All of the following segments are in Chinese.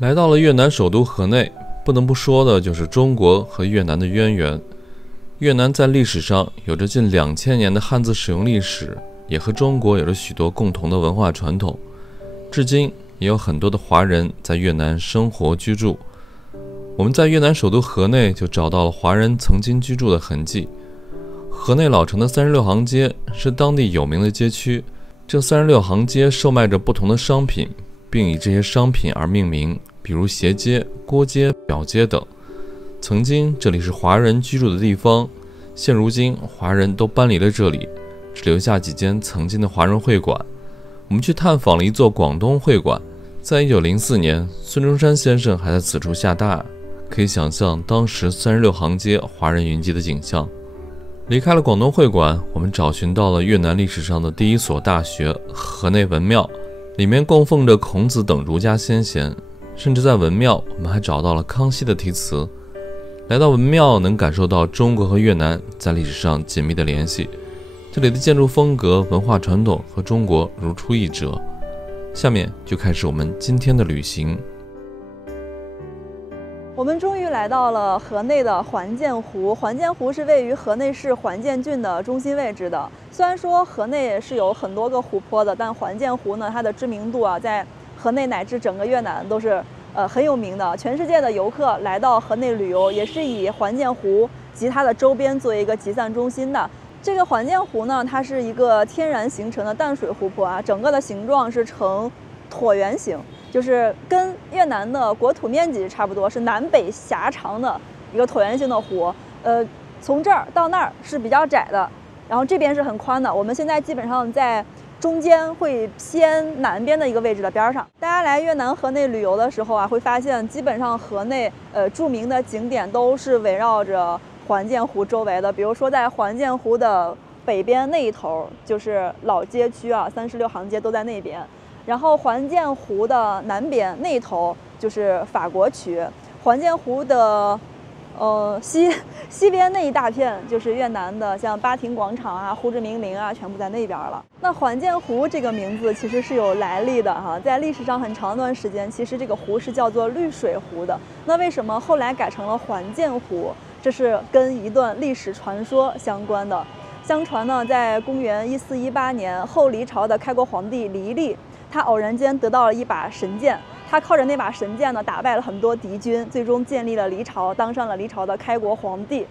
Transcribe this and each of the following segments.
来到了越南首都河内，不能不说的就是中国和越南的渊源。越南在历史上有着近2000年的汉字使用历史，也和中国有着许多共同的文化传统。至今也有很多的华人在越南生活居住。我们在越南首都河内就找到了华人曾经居住的痕迹。河内老城的36行街是当地有名的街区，这36行街售卖着不同的商品，并以这些商品而命名，比如鞋街、锅街、表街等。曾经这里是华人居住的地方，现如今华人都搬离了这里，只留下几间曾经的华人会馆。我们去探访了一座广东会馆，在1904年，孙中山先生还在此处下大，可以想象当时36行街华人云集的景象。离开了广东会馆，我们找寻到了越南历史上的第一所大学河内文庙，里面供奉着孔子等儒家先贤，甚至在文庙我们还找到了康熙的题词。来到文庙，能感受到中国和越南在历史上紧密的联系，这里的建筑风格、文化传统和中国如出一辙。下面就开始我们今天的旅行。我们终于来到了河内的环建湖。环建湖是位于河内市环建郡的中心位置的。虽然说河内是有很多个湖泊的，但环建湖呢，它的知名度在河内乃至整个越南都是很有名的。全世界的游客来到河内旅游，也是以环建湖及它的周边作为一个集散中心的。这个环建湖呢，它是一个天然形成的淡水湖泊整个的形状是呈椭圆形。就是跟越南的国土面积差不多，是南北狭长的一个椭圆形的湖。从这儿到那儿是比较窄的，然后这边是很宽的。我们现在基本上在中间会偏南边的一个位置的边上。大家来越南河内旅游的时候会发现基本上河内著名的景点都是围绕着环建湖周围的。比如说在环建湖的北边那一头就是老街区36行街都在那边。然后环建湖的南边那一头就是法国区，环建湖的西边那一大片就是越南的，像巴亭广场胡志明陵全部在那边了。那环建湖这个名字其实是有来历的在历史上很长一段时间，其实这个湖是叫做绿水湖的。那为什么后来改成了环建湖？这是跟一段历史传说相关的。相传呢，在公元1418年，后黎朝的开国皇帝黎利，他偶然间得到了一把神剑，他靠着那把神剑呢，打败了很多敌军，最终建立了黎朝，当上了黎朝的开国皇帝。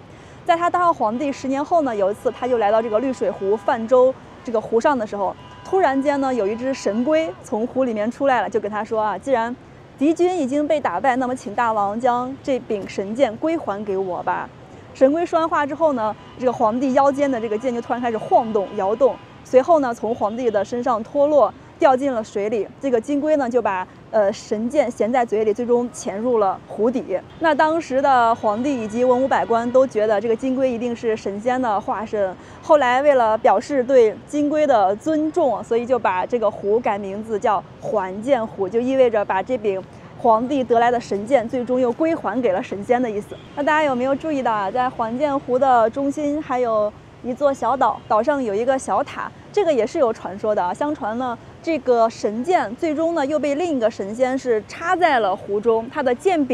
在他当上皇帝10年后呢，有一次他就来到这个绿水湖泛舟这个湖上的时候，突然间呢，有一只神龟从湖里面出来了，就跟他说既然敌军已经被打败，那么请大王将这柄神剑归还给我吧。神龟说完话之后呢，这个皇帝腰间的这个剑就突然开始晃动摇动，随后呢，从皇帝的身上脱落，掉进了水里。这个金龟呢就把神剑衔在嘴里，最终潜入了湖底。那当时的皇帝以及文武百官都觉得这个金龟一定是神仙的化身。后来为了表示对金龟的尊重，所以就把这个湖改名字叫环建湖，就意味着把这柄皇帝得来的神剑最终又归还给了神仙的意思。那大家有没有注意到在环建湖的中心还有一座小岛，岛上有一个小塔，这个也是有传说的相传呢，这个神剑最终呢又被另一个神仙是插在了湖中，它的剑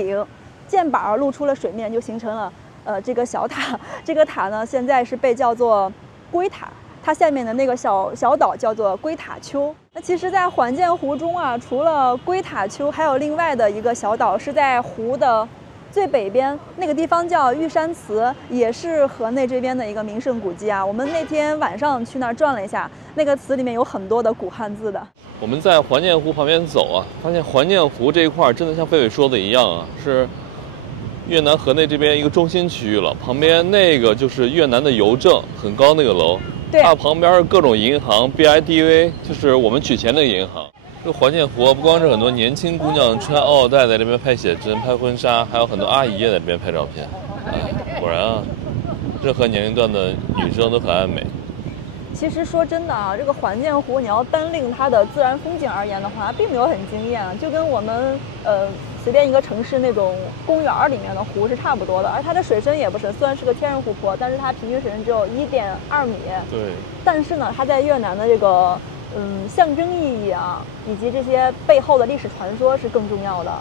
板露出了水面，就形成了这个小塔。这个塔呢现在是被叫做龟塔，它下面的那个小岛叫做龟塔丘。那其实在环建湖中除了龟塔丘，还有另外的一个小岛，是在湖的最北边，那个地方叫玉山祠，也是河内这边的一个名胜古迹我们那天晚上去那儿转了一下，那个祠里面有很多的古汉字的。我们在环建湖旁边走发现环建湖这一块真的像狒狒说的一样是越南河内这边一个中心区域了。旁边那个就是越南的邮政，很高那个楼，它旁边各种银行 BIDV， 就是我们取钱的银行。这个环建湖不光是很多年轻姑娘穿嗷嗷带在这边拍写真、拍婚纱，还有很多阿姨也在这边拍照片。果然任何年龄段的女生都很爱美。其实说真的这个环建湖你要单令它的自然风景而言的话，并没有很惊艳就跟我们随便一个城市那种公园里面的湖是差不多的。而它的水深也不深，虽然是个天然湖泊，但是它平均水深只有1.2米。对。但是呢，它在越南的这个象征意义以及这些背后的历史传说是更重要的。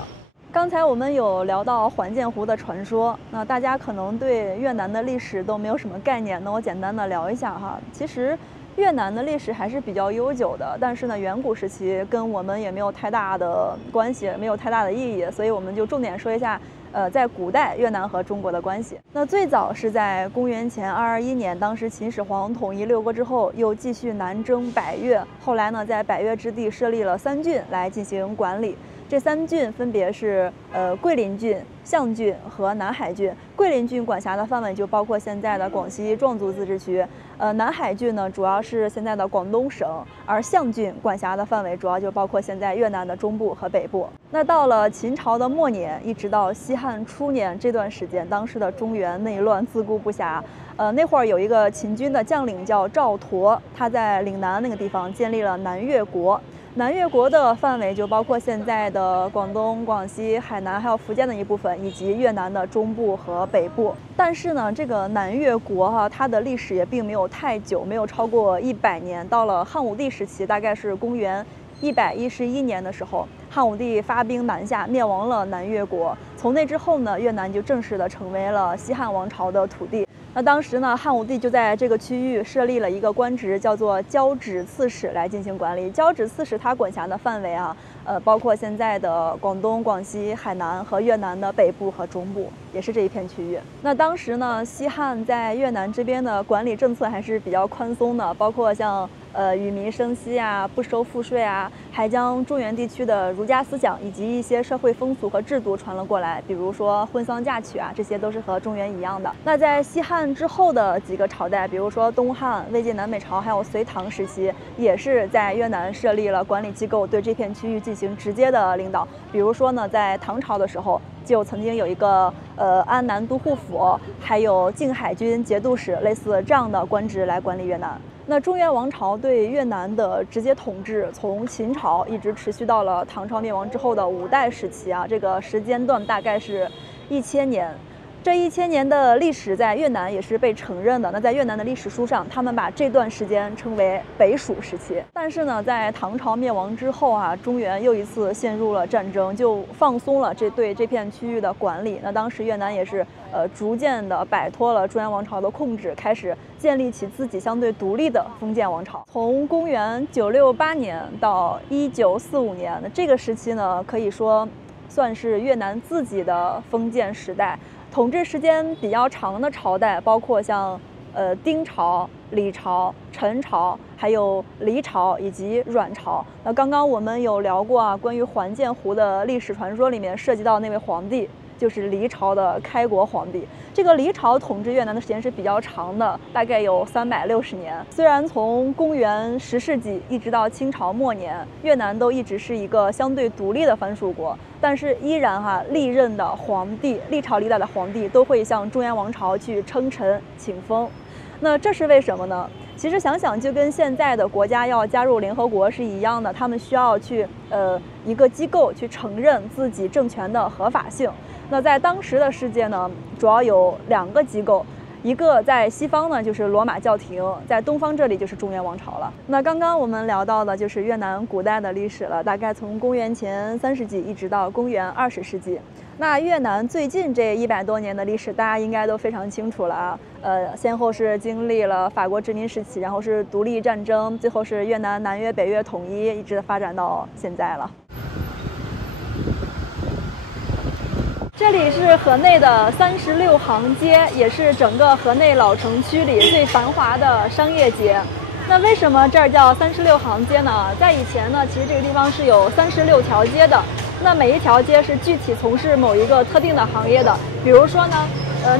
刚才我们有聊到还建湖的传说，那大家可能对越南的历史都没有什么概念，那我简单的聊一下哈。其实越南的历史还是比较悠久的，但是呢，远古时期跟我们也没有太大的关系，没有太大的意义，所以我们就重点说一下，在古代越南和中国的关系。那最早是在公元前221年，当时秦始皇统一6国之后，又继续南征百越，后来呢，在百越之地设立了3郡来进行管理。这3郡分别是桂林郡、象郡和南海郡。桂林郡管辖的范围就包括现在的广西壮族自治区，南海郡呢主要是现在的广东省，而象郡管辖的范围主要就包括现在越南的中部和北部。那到了秦朝的末年，一直到西汉初年这段时间，当时的中原内乱，自顾不暇。那会儿有一个秦军的将领叫赵佗，他在岭南那个地方建立了南越国。南越国的范围就包括现在的广东、广西、海南，还有福建的一部分，以及越南的中部和北部。但是呢，这个南越国它的历史也并没有太久，没有超过100年。到了汉武帝时期，大概是公元111年的时候，汉武帝发兵南下，灭亡了南越国。从那之后呢，越南就正式的成为了西汉王朝的土地。那当时呢，汉武帝就在这个区域设立了一个官职，叫做交趾刺史来进行管理。交趾刺史他管辖的范围包括现在的广东、广西、海南和越南的北部和中部，也是这一片区域。那当时呢，西汉在越南这边的管理政策还是比较宽松的，包括像与民生息不收赋税还将中原地区的儒家思想以及一些社会风俗和制度传了过来，比如说婚丧嫁娶这些都是和中原一样的。那在西汉之后的几个朝代，比如说东汉、魏晋南北朝，还有隋唐时期，也是在越南设立了管理机构，对这片区域进行直接的领导。比如说呢，在唐朝的时候，就曾经有一个安南都护府，还有靖海军节度使，类似这样的官职来管理越南。那中原王朝对越南的直接统治，从秦朝一直持续到了唐朝灭亡之后的5代时期这个时间段大概是1000年。这1000年的历史在越南也是被承认的。那在越南的历史书上，他们把这段时间称为北蜀时期。但是呢，在唐朝灭亡之后中原又一次陷入了战争，就放松了对这片区域的管理。那当时越南也是逐渐的摆脱了中原王朝的控制，开始建立起自己相对独立的封建王朝。从公元968年到1945年，那这个时期呢，可以说算是越南自己的封建时代。统治时间比较长的朝代包括像丁朝、李朝、陈朝，还有黎朝以及阮朝。那刚刚我们有聊过关于还建湖的历史传说，里面涉及到那位皇帝就是黎朝的开国皇帝。这个黎朝统治越南的时间是比较长的，大概有360年。虽然从公元10世纪一直到清朝末年，越南都一直是一个相对独立的藩属国，但是依然历任的皇帝，历朝历代的皇帝都会向中原王朝去称臣请封。那这是为什么呢？其实想想就跟现在的国家要加入联合国是一样的，他们需要去一个机构去承认自己政权的合法性。那在当时的世界呢，主要有2个机构，一个在西方呢就是罗马教廷，在东方这里就是中原王朝了。那刚刚我们聊到的就是越南古代的历史了，大概从公元前3世纪一直到公元20世纪。那越南最近这100多年的历史，大家应该都非常清楚了先后是经历了法国殖民时期，然后是独立战争，最后是越南南越北越统一，一直发展到现在了。这里是河内的36行街，也是整个河内老城区里最繁华的商业街。那为什么这儿叫36行街呢？在以前呢，其实这个地方是有36条街的。那每一条街是具体从事某一个特定的行业的。比如说呢，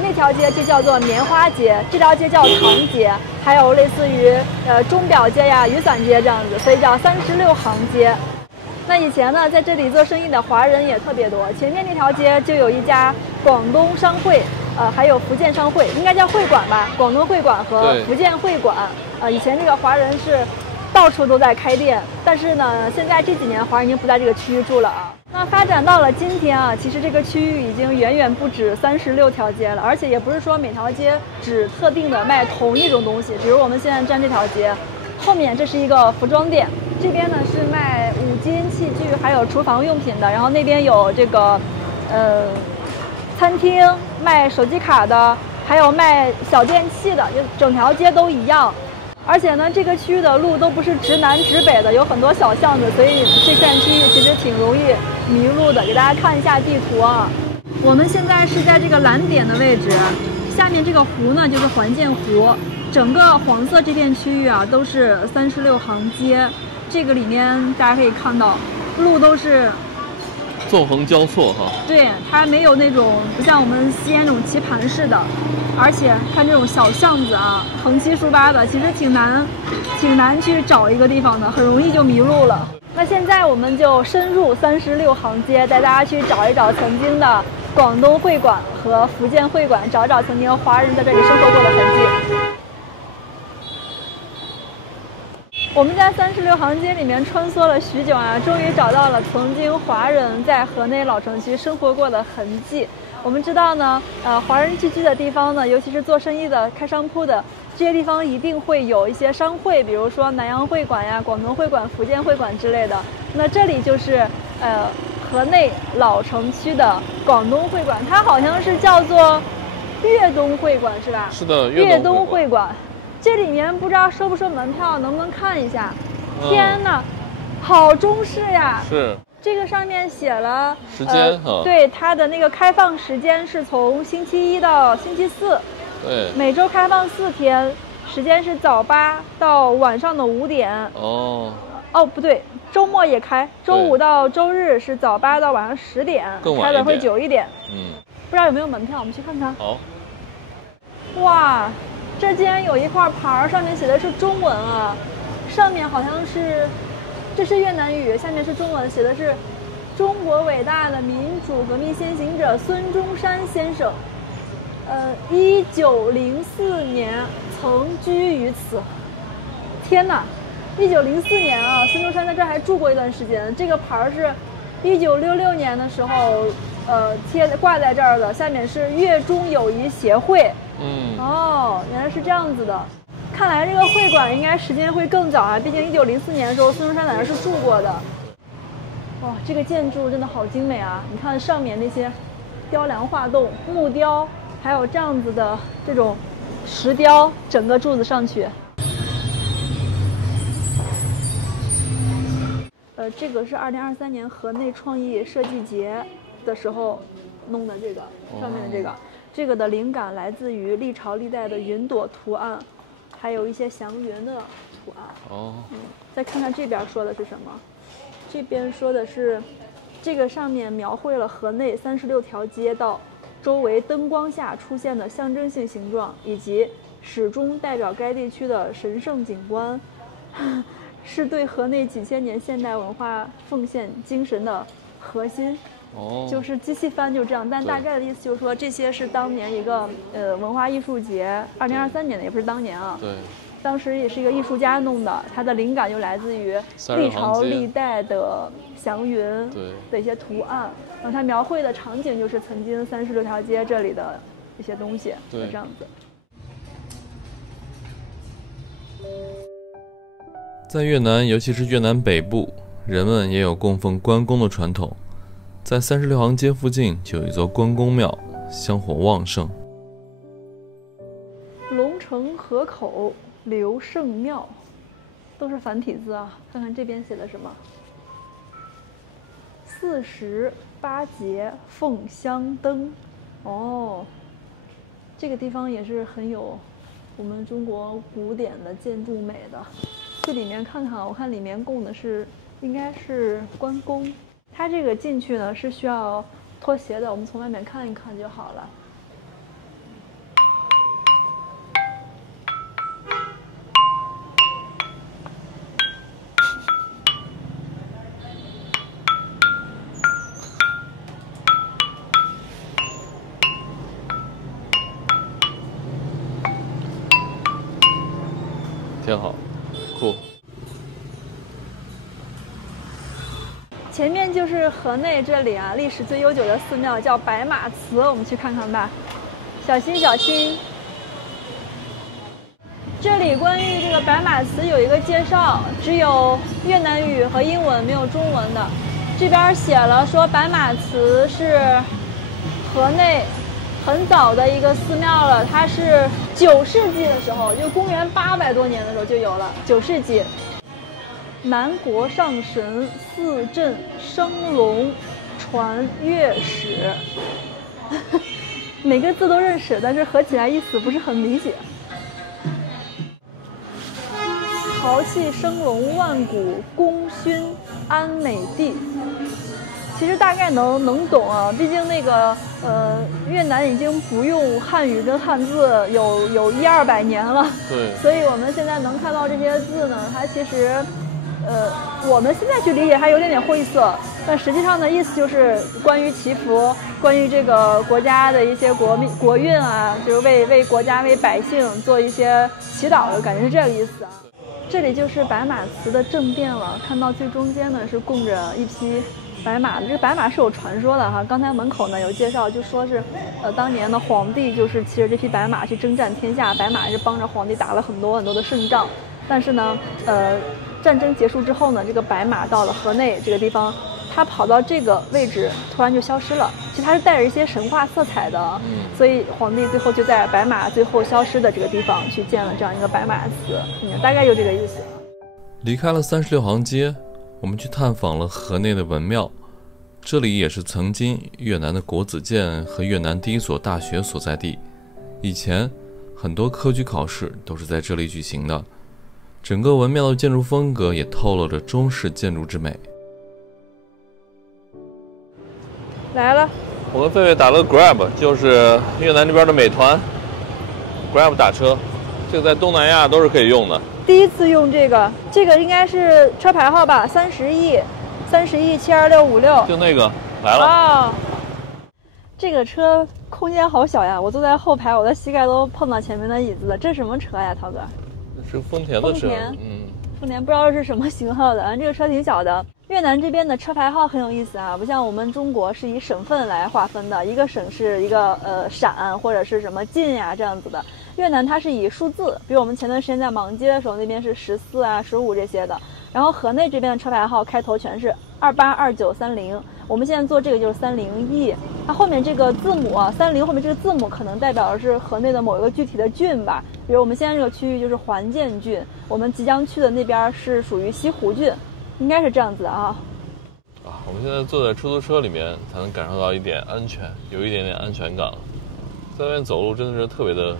那条街就叫做棉花街，这条街叫糖街，还有类似于钟表街雨伞街这样子，所以叫36行街。那以前呢，在这里做生意的华人也特别多。前面那条街就有一家广东商会，还有福建商会，应该叫会馆吧，广东会馆和福建会馆。以前这个华人是到处都在开店，但是呢，现在这几年华人已经不在这个区域住了那发展到了今天其实这个区域已经远远不止36条街了，而且也不是说每条街只特定的卖同一种东西。比如我们现在站这条街，后面这是一个服装店，这边呢是卖五金器具还有厨房用品的，然后那边有这个餐厅、卖手机卡的，还有卖小电器的，就整条街都一样。而且呢，这个区域的路都不是直南直北的，有很多小巷子，所以这片区域其实挺容易迷路的。给大家看一下地图啊，我们现在是在这个蓝点的位置，下面这个湖呢就是环建湖，整个黄色这片区域啊都是36行街，这个里面大家可以看到，路都是纵横交错哈。对，它没有那种不像我们西安那种棋盘式的，而且看这种小巷子啊，横七竖八的，其实挺难去找一个地方的，很容易就迷路了。那现在我们就深入36行街，带大家去找一找曾经的广东会馆和福建会馆，找找曾经华人在这里生活过的痕迹。我们在36行街里面穿梭了许久啊，终于找到了曾经华人在河内老城区生活过的痕迹。我们知道呢，华人聚居的地方呢，尤其是做生意的、开商铺的这些地方，一定会有一些商会，比如说南洋会馆呀、广东会馆、福建会馆之类的。那这里就是河内老城区的广东会馆，它好像是叫做粤东会馆，是吧？是的，粤东会馆。这里面不知道收不收门票，能不能看一下？天哪，好中式呀！是。这个上面写了时间对，它的那个开放时间是从星期一到星期四，对，每周开放4天，时间是早8到晚上的5点。哦，不对，周末也开，周5到周日是早8到晚上10点，开的会久一点。不知道有没有门票，我们去看看。好。哇，这竟然有一块牌，上面写的是中文啊，上面好像是。这是越南语，下面是中文，写的是中国伟大的民主革命先行者孙中山先生，1904年曾居于此。天哪，1904年啊，孙中山在这儿还住过一段时间。这个牌是1966年的时候挂在这儿的，下面是粤中友谊协会。原来是这样子的。看来这个会馆应该时间会更早啊，毕竟1904年的时候孙中山在那是住过的。哇，这个建筑真的好精美啊！你看上面那些雕梁画栋、木雕，还有这样子的这种石雕，整个柱子上去。这个是2023年河内创意设计节的时候弄的，这个上面的这个的灵感来自于历朝历代的云朵图案。还有一些祥云的图案。再看看这边说的是什么？这边说的是，这个上面描绘了河内36条街道周围灯光下出现的象征性形状，以及始终代表该地区的神圣景观，是对河内几千年现代文化奉献精神的核心。就是机器翻就这样，但大概的意思就是说，这些是当年一个文化艺术节，2023年的，也不是当年啊。对。当时也是一个艺术家弄的，他的灵感就来自于历朝历代的祥云的一些图案，然后他描绘的场景就是曾经36条街这里的一些东西，就这样子。在越南，尤其是越南北部，人们也有供奉关公的传统。在36行街附近就有一座关公庙，香火旺盛。龙城河口刘圣庙，都是繁体字啊。看看这边写的什么？48节奉香灯。这个地方也是很有我们中国古典的建筑美的。去里面看看，我看里面供的是应该是关公。它这个进去呢是需要脱鞋的，我们从外面看一看就好了。挺好，酷。前面就是河内这里啊，历史最悠久的寺庙叫白马祠，我们去看看吧。小心小心！这里关于这个白马祠有一个介绍，只有越南语和英文，没有中文的。这边写了说白马祠是河内很早的一个寺庙了，它是9世纪的时候，就公元800多年的时候就有了。9世纪，南国上神四镇升龙传乐史，每个字都认识，但是合起来意思不是很理解。豪气升龙，万古功勋安美地。其实大概能懂啊，毕竟那个越南已经不用汉语跟汉字有100-200年了，对，所以我们现在能看到这些字呢，它其实我们现在去理解还有点晦涩，但实际上的意思就是关于祈福，关于这个国家的一些国运啊，就是为国家为百姓做一些祈祷的感觉是这个意思啊。这里就是白马祠的正殿了，看到最中间呢是供着一匹白马，这白马是有传说的哈。刚才门口呢有介绍，就说是当年的皇帝就是骑着这匹白马去征战天下，白马是帮着皇帝打了很多的胜仗。但是呢，战争结束之后呢，这个白马到了河内这个地方，它跑到这个位置突然就消失了。其实它是带着一些神话色彩的，所以皇帝最后就在白马最后消失的这个地方去建了这样一个白马祠，大概就这个意思。离开了36行街，我们去探访了河内的文庙，这里也是曾经越南的国子监和越南第一所大学所在地。以前很多科举考试都是在这里举行的，整个文庙的建筑风格也透露着中式建筑之美。来了，我跟狒狒打了个 Grab， 就是越南这边的美团 Grab 打车，这个在东南亚都是可以用的。第一次用这个应该是车牌号吧，31-72656，就那个来了。啊，这个车空间好小呀，我坐在后排，我的膝盖都碰到前面的椅子了。这是什么车呀，涛哥？是丰田的车。丰田不知道是什么型号的，这个车挺小的。越南这边的车牌号很有意思啊，不像我们中国是以省份来划分的，一个省是一个陕或者是什么晋呀这样子的。越南它是以数字，比如我们前段时间在芒街的时候，那边是14啊、15这些的。然后河内这边的车牌号开头全是282930，我们现在做这个就是30E，它后面这个字母啊，30后面这个字母可能代表的是河内的某一个具体的郡吧。比如我们现在这个区域就是环建郡，我们即将去的那边是属于西湖郡，应该是这样子啊。我们现在坐在出租车里面，才能感受到一点安全，有一点点安全感了。在外面走路真的是特别的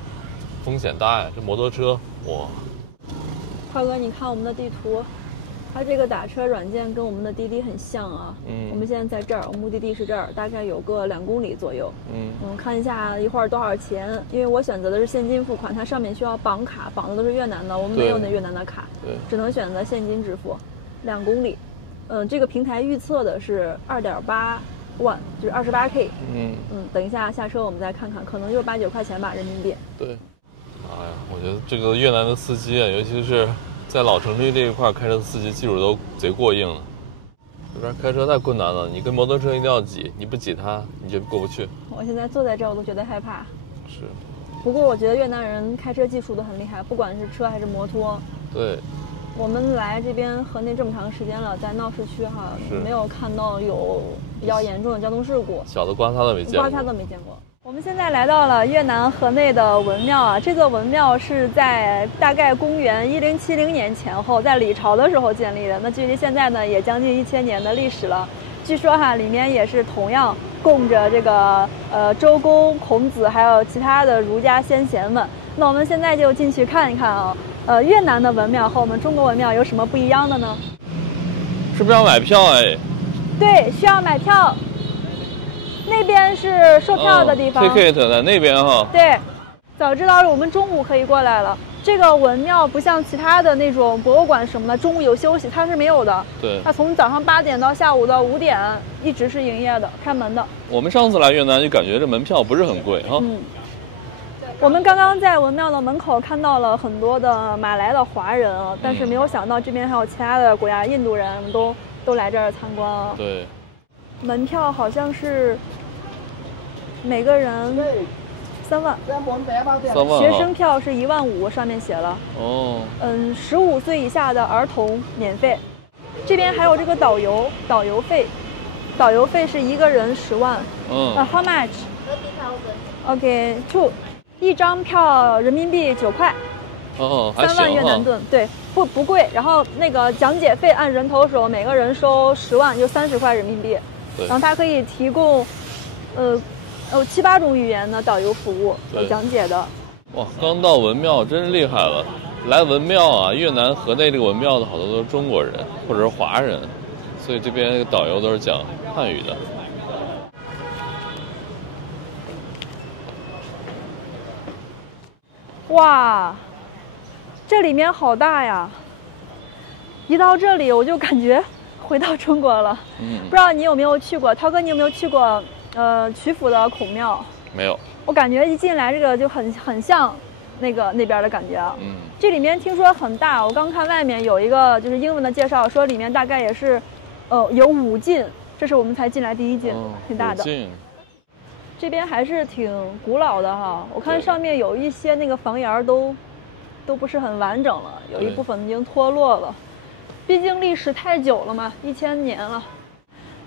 风险大呀，这摩托车，哇！浩哥，你看我们的地图，它这个打车软件跟我们的滴滴很像啊。我们现在在这儿，目的地是这儿，大概有个2公里左右。我们看一下一会儿多少钱，因为我选择的是现金付款，它上面需要绑卡，绑的都是越南的，我们没有那越南的卡，只能选择现金支付。2公里，这个平台预测的是2.8万，就是28K。等一下下车我们再看看，可能就8-9块钱吧人民币。对，哎呀，我觉得这个越南的司机啊，尤其是在老城区这一块开车的司机技术都贼过硬了。这边开车太困难了，你跟摩托车一定要挤，你不挤它你就过不去。我现在坐在这儿我都觉得害怕。是。不过我觉得越南人开车技术都很厉害，不管是车还是摩托。对。我们来这边河内这么长时间了，在闹市区哈，没有看到有比较严重的交通事故，小的刮擦都没见过。刮擦都没见过。我们现在来到了越南河内的文庙啊，这座文庙是在大概公元1070年前后，在李朝的时候建立的，那距离现在呢也将近1000年的历史了。据说哈，里面也是同样供着这个周公、孔子还有其他的儒家先贤们。那我们现在就进去看一看啊。越南的文庙和我们中国文庙有什么不一样的呢？是不是要买票哎？对，需要买票。那边是售票的地方。ticket 在那边哈。对，早知道我们中午可以过来了。这个文庙不像其他的那种博物馆什么的，中午有休息，它是没有的。对，它从早上8点到下午的5点一直是营业的，开门的。我们上次来越南就感觉这门票不是很贵哈。我们刚刚在文庙的门口看到了很多的马来的华人啊，但是没有想到这边还有其他的国家，印度人都来这儿参观啊。对，门票好像是每个人3万，3万，学生票是15000，上面写了。15岁以下的儿童免费。这边还有这个导游费，导游费是一个人10万。How much? 30,000。OK， 一张票人民币9块。还行3万越南盾，对，不贵。然后那个讲解费按人头收，每个人收10万，就30块人民币。然后它可以提供7、8种语言的导游服务，有讲解的。哇，刚到文庙真是厉害了！来文庙啊，越南河内这个文庙的好多都是中国人或者是华人，所以这边导游都是讲汉语的。哇，这里面好大呀！一到这里我就感觉回到中国了。不知道你有没有去过，涛哥，你有没有去过曲阜的孔庙？没有。我感觉一进来这个就很像那边的感觉啊。这里面听说很大，我刚看外面有一个就是英文的介绍，说里面大概也是有5进，这是我们才进来第1进，挺大的。这边还是挺古老的哈，我看上面有一些那个房檐都不是很完整了，有一部分已经脱落了，毕竟历史太久了嘛，1000年了。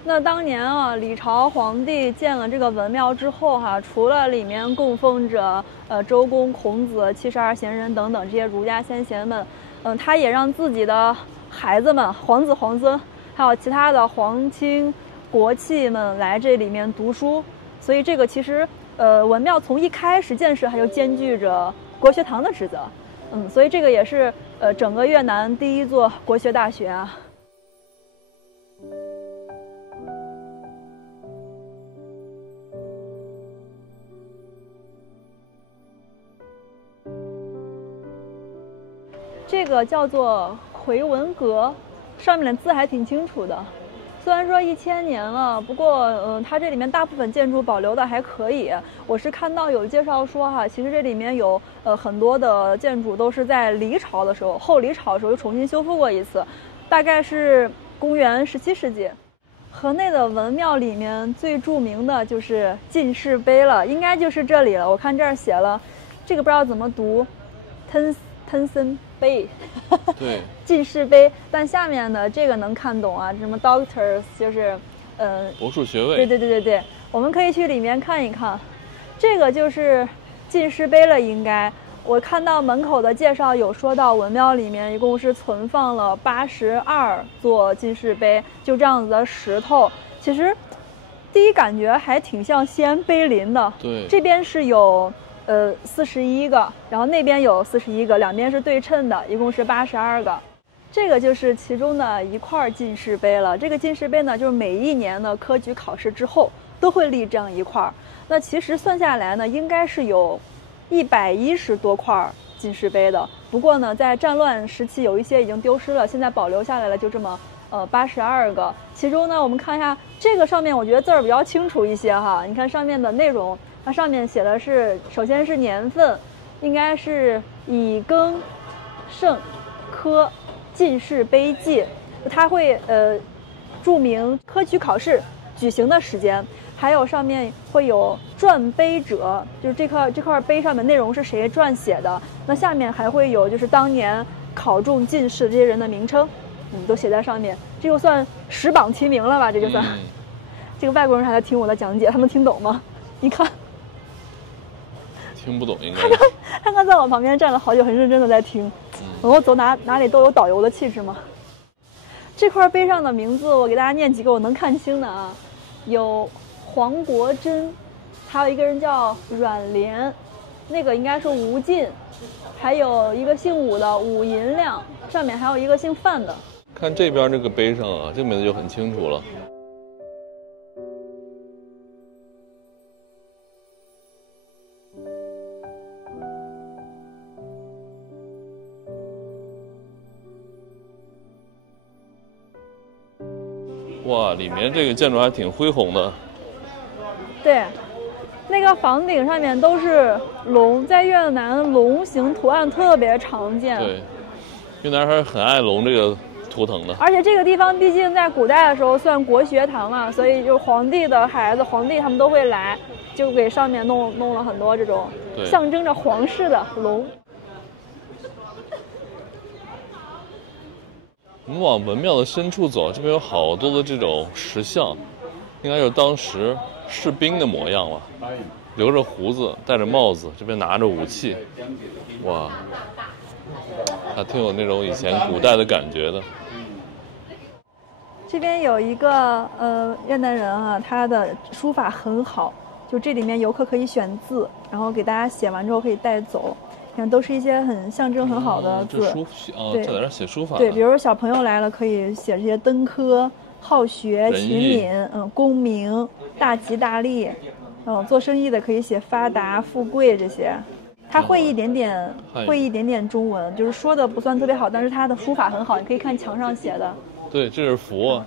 那当年啊，李朝皇帝建了这个文庙之后哈，除了里面供奉着周公、孔子、72贤人等等这些儒家先贤们，他也让自己的孩子们、皇子皇孙，还有其他的皇亲国戚们来这里面读书。所以这个其实文庙从一开始建设，它就兼具着国学堂的职责。所以这个也是整个越南第1座国学大学啊。这个叫做奎文阁，上面的字还挺清楚的。虽然说1000年了，不过它这里面大部分建筑保留的还可以。我是看到有介绍说哈，其实这里面有很多的建筑都是在黎朝的时候、后黎朝的时候又重新修复过一次，大概是公元17世纪。河内的文庙里面最著名的就是进士碑了，应该就是这里了。我看这儿写了，这个不知道怎么读，Ten碑，对，进士碑，但下面的这个能看懂啊，什么 doctors 就是博士学位。对，我们可以去里面看一看，这个就是进士碑了。应该我看到门口的介绍有说到文庙里面一共是存放了82座进士碑，就这样子的石头。其实第一感觉还挺像西安碑林的。对，这边是有41个，然后那边有41个，两边是对称的，一共是82个。这个就是其中的一块进士碑了。这个进士碑呢，就是每一年的科举考试之后都会立这样一块。那其实算下来呢，应该是有110多块进士碑的。不过呢，在战乱时期有一些已经丢失了，现在保留下来了，就这么82个。其中呢，我们看一下这个上面，我觉得字儿比较清楚一些哈。你看上面的内容。它上面写的是，首先是年份，应该是乙庚盛科进士碑记，它会注明科举考试举行的时间，还有上面会有撰碑者，就是这块碑上面内容是谁撰写的。那下面还会有就是当年考中进士这些人的名称，都写在上面，这就算10榜齐名了吧？这就算。这个外国人还在听我的讲解，他们听懂吗？你看。听不懂应该。他刚在我旁边站了好久，很认真的在听。我走哪里都有导游的气质嘛。这块碑上的名字我给大家念几个我能看清的啊，有黄国珍，还有一个人叫阮莲，那个应该是吴进，还有一个姓武的武银亮，上面还有一个姓范的。看这边这个碑上啊，这个名字就很清楚了。哇，里面这个建筑还挺恢宏的。对，那个房顶上面都是龙，在越南龙形图案特别常见。对，越南还是很爱龙这个图腾的。而且这个地方毕竟在古代的时候算国学堂嘛，所以就皇帝的孩子、皇帝他们都会来，就给上面弄了很多这种象征着皇室的龙。我们往文庙的深处走，这边有好多的这种石像，应该就是当时士兵的模样吧，留着胡子，戴着帽子，这边拿着武器，哇，还挺有那种以前古代的感觉的。这边有一个越南人啊，他的书法很好，就这里面游客可以选字，然后给大家写完之后可以带走。你看，都是一些很象征很好的字。对，在这写书法。对，比如小朋友来了，可以写这些登科、好学、勤敏、功名、大吉大利。做生意的可以写发达、富贵这些。他会一点点中文，就是说的不算特别好，但是他的书法很好，你可以看墙上写的。对，这是符啊。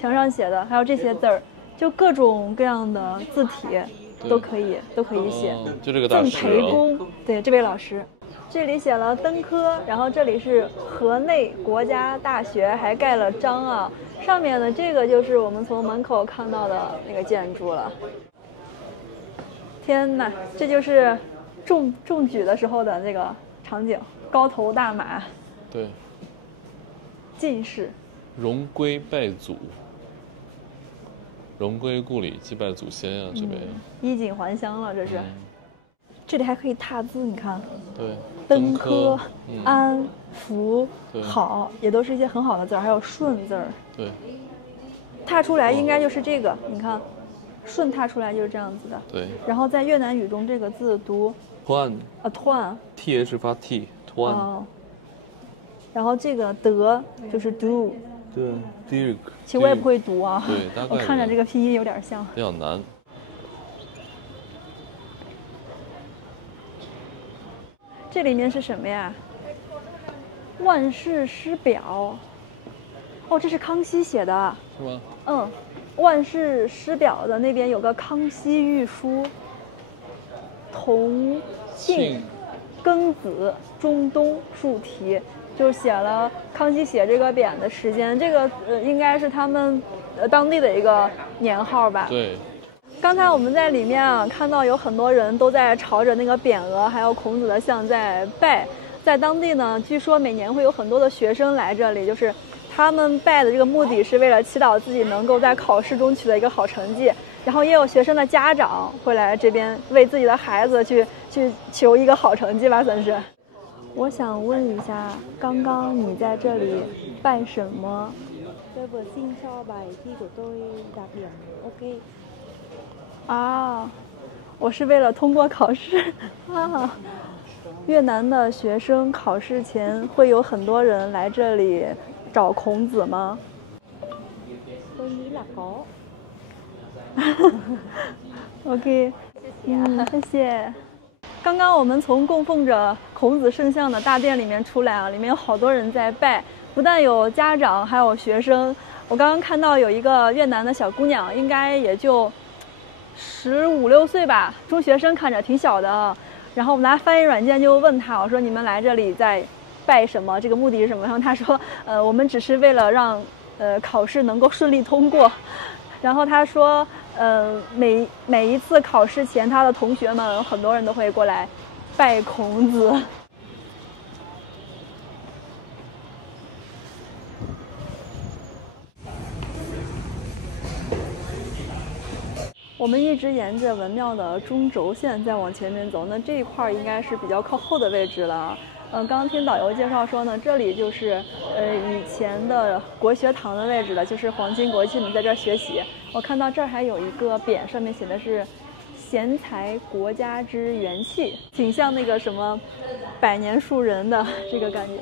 墙上写的，还有这些字儿，就各种各样的字体都可以写。就这个大师。郑培公，对，这位老师，这里写了登科，然后这里是河内国家大学，还盖了章啊。上面的这个就是我们从门口看到的那个建筑了。天哪，这就是中举的时候的那个场景，高头大马。对。进士。荣归拜祖。荣归故里，祭拜祖先啊，这边。衣锦还乡了，这是。这里还可以踏字，你看。对。登科、安、福、好，也都是一些很好的字儿，还有顺字儿。对。踏出来应该就是这个，你看，顺踏出来就是这样子的。对。然后在越南语中，这个字读 tuan。th 发 t，tuan。然后这个德就是 do。对 ，dirk。其实我也不会读啊。对，大概。我看着这个拼音有点像。比较难。这里面是什么呀？万世师表。哦，这是康熙写的。是吗？万世师表的那边有个康熙御书，同庆庚子中冬数题，就写了康熙写这个匾的时间。这个应该是他们当地的一个年号吧。对。刚才我们在里面啊，看到有很多人都在朝着那个匾额还有孔子的像在拜。在当地呢，据说每年会有很多的学生来这里，就是他们拜的这个目的是为了祈祷自己能够在考试中取得一个好成绩。然后也有学生的家长会来这边为自己的孩子去求一个好成绩吧，算是。我想问一下，刚刚你在这里拜什么？Tôi vừa xin cho bài thi của tôi đạt điểm OK。啊，我是为了通过考试啊。越南的学生考试前会有很多人来这里找孔子吗？Tôi nghĩ là có。OK， 谢谢。刚刚我们从供奉着孔子圣像的大殿里面出来啊，里面有好多人在拜，不但有家长，还有学生。我刚刚看到有一个越南的小姑娘，应该也就15、16岁吧，中学生，看着挺小的。然后我们拿翻译软件就问她，我说你们来这里在拜什么？这个目的是什么？然后她说，我们只是为了让考试能够顺利通过。然后她说，每一次考试前，她的同学们很多人都会过来拜孔子。我们一直沿着文庙的中轴线再往前面走，那这一块应该是比较靠后的位置了。刚刚听导游介绍说呢，这里就是以前的国学堂的位置了，就是皇亲国戚们在这儿学习。我看到这儿还有一个匾，上面写的是“贤才国家之元气”，挺像那个什么百年树人的这个感觉。